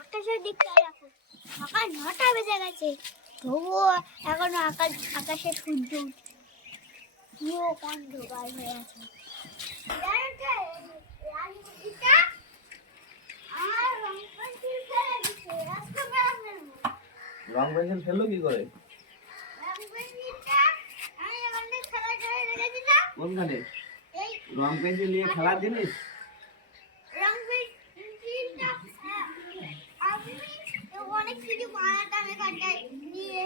আকাশের দিকটা দেখো, সকাল 9টা বেজে গেছে, তবুও এখনো আকাশে সূর্য পুরো অন্ধকার হয়ে আছে। রং পেন্সিল ফেললো কি করে? কোনখানে? রং পেন্সিল নিয়ে খেলার জিনিস? অনেক কিছু বানাতাম এখানটায় নিয়ে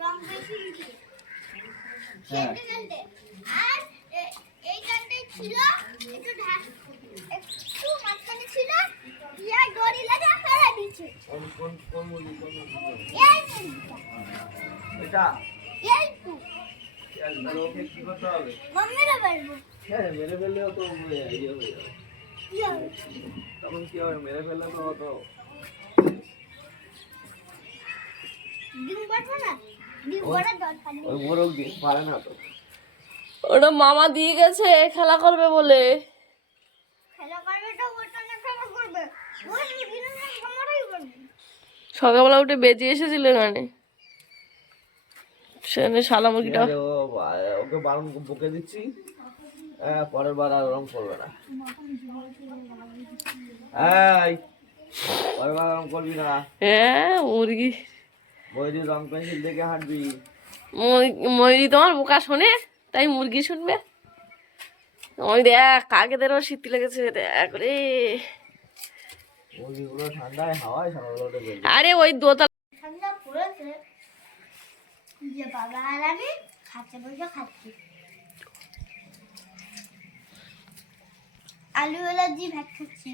রং পেন্সিল দিয়ে খেলতে খেলতে। আর এইখানটায় ছিল একটু মাঝখানে ছিল ইয়ার দড়ি লাগা ফেলে দিচ্ছে। কোন মুরগি? এই এটা এই তো ওকে কি করতে হবে? মেরে ফেলবো। হ্যাঁ, মেরে ফেললেও তো ইয়ে হয়ে যাবে। কি হবে? তখন কি হবে? মেরে ফেললে তো ডিম পারবো না, ডিম পারার দরকার নেই। ওই মোরগ ডিম পারে না তো। ওটা মামা দিয়ে গেছে খেলা করবে বলে। খেলা করবে তো ওটা না, খেলা করবে ওই দিন আমারই করবে। সকালবেলা উঠে বেঁচে এসেছিল এখানে, সেখানে শালা মুরগিটা। ওকে বারণ বকে দিচ্ছি, পরের বার আর ওরম করবে না। এই পরের বার ওরম করবি না। হ্যাঁ, মুরগি বইরি রং পেন্সিল দেখে হাঁটবি। ময়ূরী তোমার বোকা শোনে, তাই মুরগি শুনবে। ওই দেখ কাকেদেরও শীত লেগেছে, দেখ রে। মুরগিগুলো ঠান্ডায় হাওয়ায় সকালবেলা উঠে বেরিয়ে। আরে ওই দোতলা ঠান্ডা পড়েছে যে বাবা আর আমি খাচ্ছে বসে খাচ্ছি। আলুওয়ালা জি ভাত খাচ্ছি।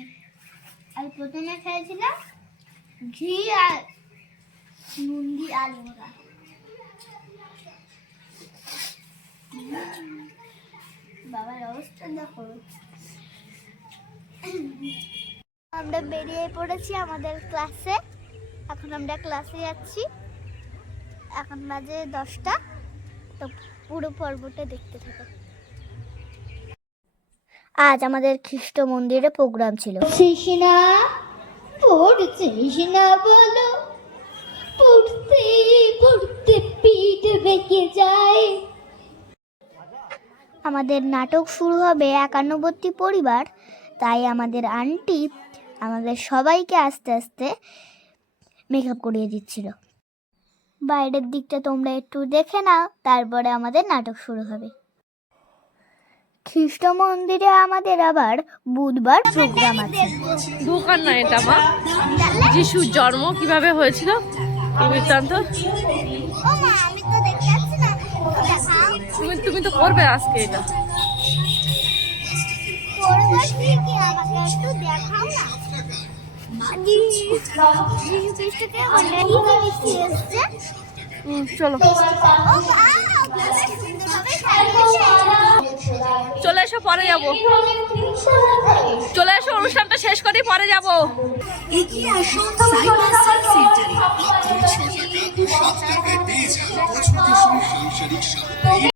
আর প্রথমে খেয়েছিলাম ঘি আর নুন দিয়ে আলু ভাজা। বাবার অবস্থা দেখো। আমরা বেরিয়ে পড়েছি আমাদের ক্লাসে। এখন আমরা ক্লাসে যাচ্ছি। এখন বাজে 10টা। তো পুরো পর্বটা দেখতে থাকো। আজ আমাদের খ্রিস্ট মন্দিরে প্রোগ্রাম ছিল। কৃষ্ণা পড়ছিস না বলো, পড়তে পড়তে পিঠ বেঁকে যায়। আমাদের নাটক শুরু হবে 51 পরিবার, তাই আমাদের আন্টি আমাদের সবাইকে আস্তে আস্তে মেকআপ করিয়ে দিচ্ছিল। বাইরের দিকটা তোমরা একটু দেখে নাও, তারপরে আমাদের নাটক শুরু হবে। খ্রিস্ট মন্দিরে আমাদের আবার বুধবার প্রোগ্রাম আছে। দোকান না এটা মা, যিশুর জন্ম কিভাবে হয়েছিল এই বৃত্তান্ত। ও মা, আমি তো দেখতে পাচ্ছি না, তুমি তো করবে আজকে এটা। করবো ঠিকই, আমাকে একটু দেখাও না। যিশু খ্রিস্টকে অনেক মিষ্টি এসছে। চলো ও বাহ, বেশ সুন্দরভাবে সাজিয়েছে। চলে এসো, পরে যাবো। চলে এসো, অনুষ্ঠানটা শেষ করি পরে যাবো। এগিয়ে আসুন সাইবার সেন্টারে মাত্র 200 টাকায় পেয়ে যান 5 বছরের সাংসারিক সাথী।